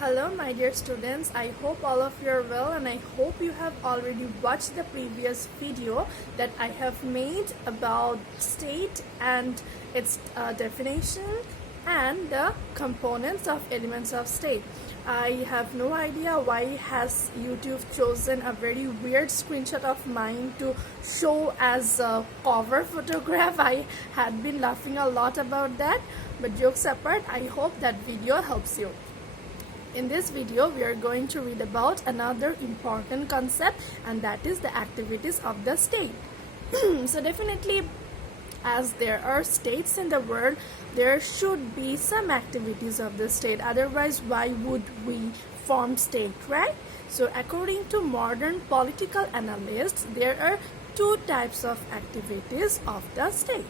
Hello my dear students, I hope all of you are well and I hope you have already watched the previous video that I have made about state and its definition and the components of elements of state. I have no idea why has YouTube chosen a very weird screenshot of mine to show as a cover photograph. I had been laughing a lot about that, but jokes apart, I hope that video helps you. In this video, we are going to read about another important concept, and that is the activities of the state. So definitely, as there are states in the world, there should be some activities of the state. Otherwise, why would we form state, right? So according to modern political analysts, there are two types of activities of the state.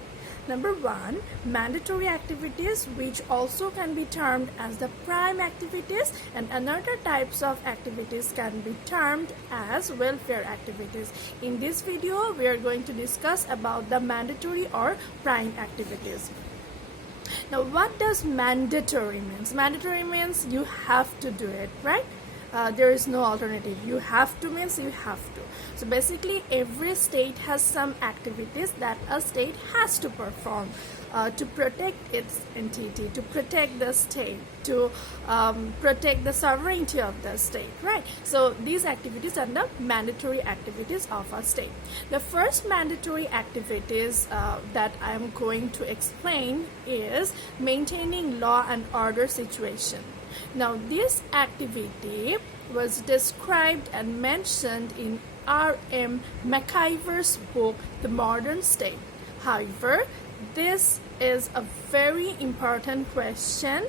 Number one, mandatory activities, which also can be termed as the prime activities, and another types of activities can be termed as welfare activities. In this video, we are going to discuss about the mandatory or prime activities. Now, what does mandatory means? Mandatory means you have to do it, right? There is no alternative. You have to means you have to. So basically every state has some activities that a state has to perform to protect its entity, to protect the state, to protect the sovereignty of the state, right? So these activities are the mandatory activities of a state. The first mandatory activities that I am going to explain is maintaining law and order situation. Now, this activity was described and mentioned in R.M. McIver's book, The Modern State. However, this is a very important question.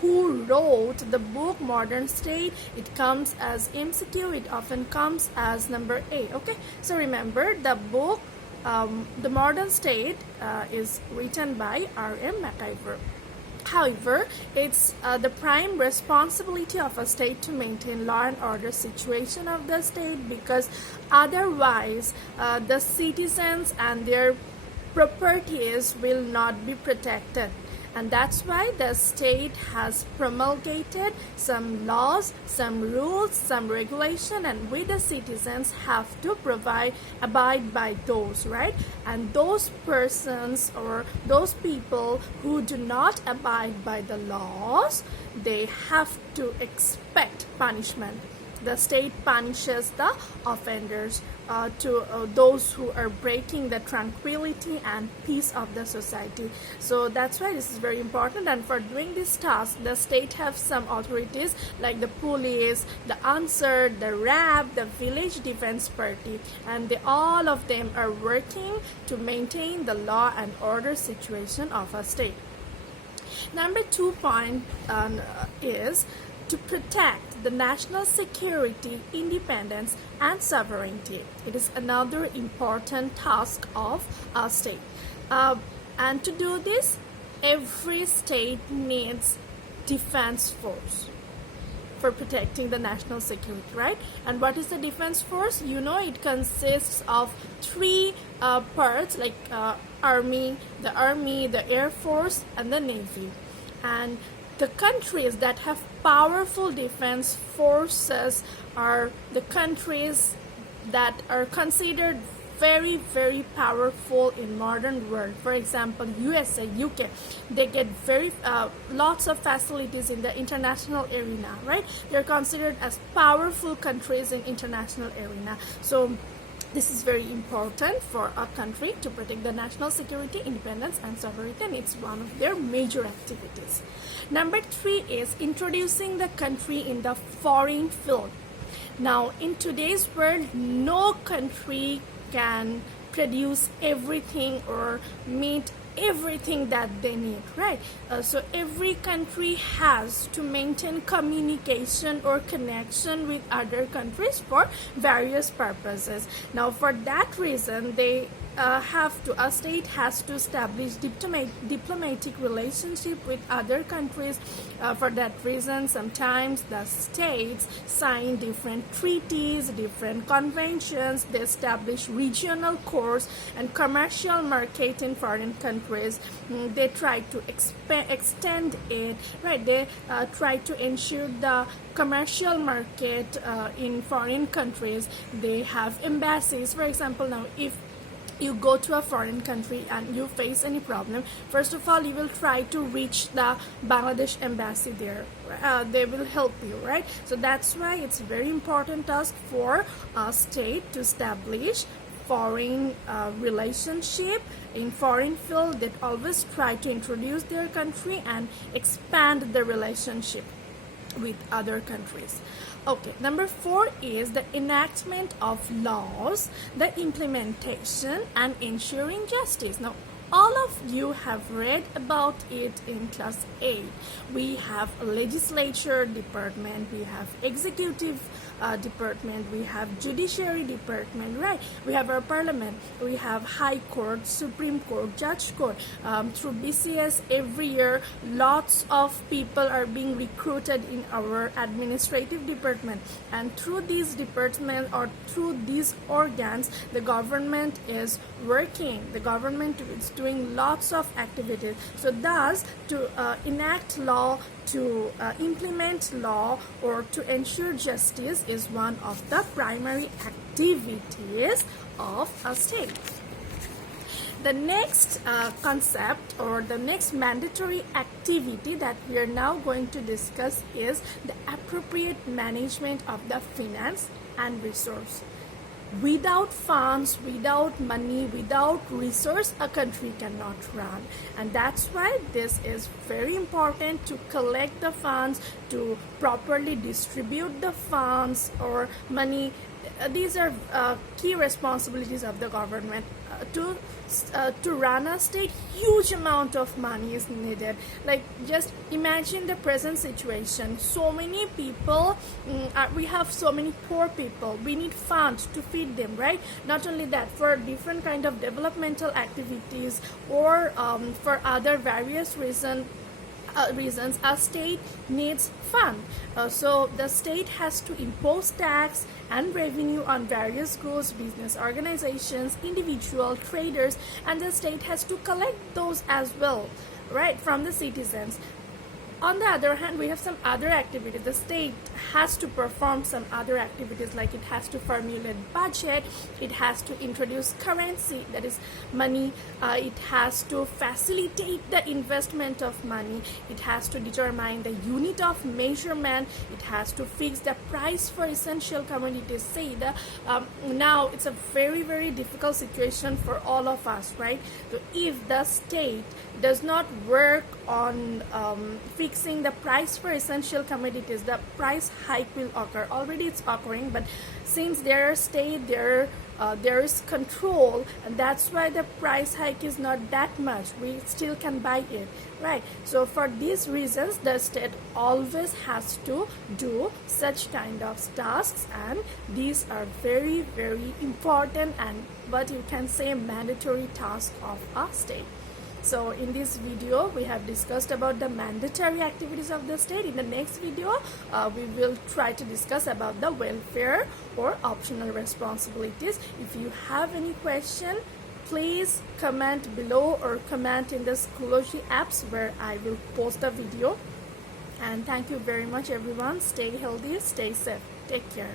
Who wrote the book Modern State? It comes as MCQ. It often comes as number A. Okay, so remember the book, The Modern State, is written by R.M. McIver. However, it's the prime responsibility of a state to maintain law and order situation of the state, because otherwise the citizens and their properties will not be protected. And that's why the state has promulgated some laws, some rules, some regulation, and we the citizens have to abide by those, right? And those persons or those people who do not abide by the laws, they have to expect punishment. The state punishes the offenders to those who are breaking the tranquility and peace of the society. So that's why this is very important, and for doing this task, the state have some authorities like the police, the ANSWER, the RAB, the village defense party, and all of them are working to maintain the law and order situation of a state. Number 2 point is to protect the national security, independence, and sovereignty. It is another important task of a state. And to do this, every state needs defense force for protecting the national security, right? And what is the defense force? You know, it consists of three parts, like army, the air force, and the navy. And the countries that have powerful defense forces are the countries that are considered very, very powerful in modern world. For example, USA, UK, they get very lots of facilities in the international arena, right? They're considered as powerful countries in international arena. So this is very important for a country to protect the national security, independence, and sovereignty, and it's one of their major activities. Number 3 is introducing the country in the foreign field. Now, in today's world, no country can produce everything or meet everything that they need, right? So every country has to maintain communication or connection with other countries for various purposes. Now, for that reason, they a state has to establish diplomatic relationship with other countries. For that reason, sometimes the states sign different treaties, different conventions. They establish regional courts and commercial market in foreign countries. They try to extend it, right? They try to ensure the commercial market in foreign countries. They have embassies. For example, now if you go to a foreign country and you face any problem, first of all you will try to reach the Bangladesh embassy there. They will help you, right? So that's why it's a very important task for a state to establish foreign relationship in foreign field. That always try to introduce their country and expand the relationship with other countries. Okay, number 4 is the enactment of laws, the implementation and ensuring justice. Now all of you have read about it in class 8. We have a legislature department, we have executive department, we have judiciary department, right? We have our parliament, we have high court, supreme court, judge court. Through BCS every year lots of people are being recruited in our administrative department, and through these departments or through these organs the government is working, the government is doing lots of activities. So thus to enact law, to implement law or to ensure justice is one of the primary activities of a state. The next concept or the next mandatory activity that we are now going to discuss is the appropriate management of the finance and resource. Without funds, without money, without resource, a country cannot run. And that's why this is very important to collect the funds, to properly distribute the funds or money. These are key responsibilities of the government. To run a state, huge amount of money is needed. Like just imagine the present situation. So many people, we have so many poor people. We need funds to feed them, right? Not only that, for different kind of developmental activities or for other various reasons, a state needs fund. So the state has to impose tax and revenue on various goods, business organizations, individual traders, and the state has to collect those as well, right, from the citizens. On the other hand, we have some other activities. The state has to perform some other activities, like it has to formulate budget, it has to introduce currency, that is money, it has to facilitate the investment of money, it has to determine the unit of measurement, it has to fix the price for essential commodities. Say now it's a very difficult situation for all of us, right? So if the state does not work on fixing the price for essential commodities, the price hike will occur. Already it's occurring, but since there are state, there is control, and that's why the price hike is not that much. We still can buy it, right? So for these reasons, the state always has to do such kind of tasks, and these are very important and what you can say mandatory task of a state. So in this video we have discussed about the mandatory activities of the state. In the next video we will try to discuss about the welfare or optional responsibilities. If you have any question, please comment below or comment in the Schoology apps where I will post the video. And thank you very much everyone. Stay healthy, stay safe, take care.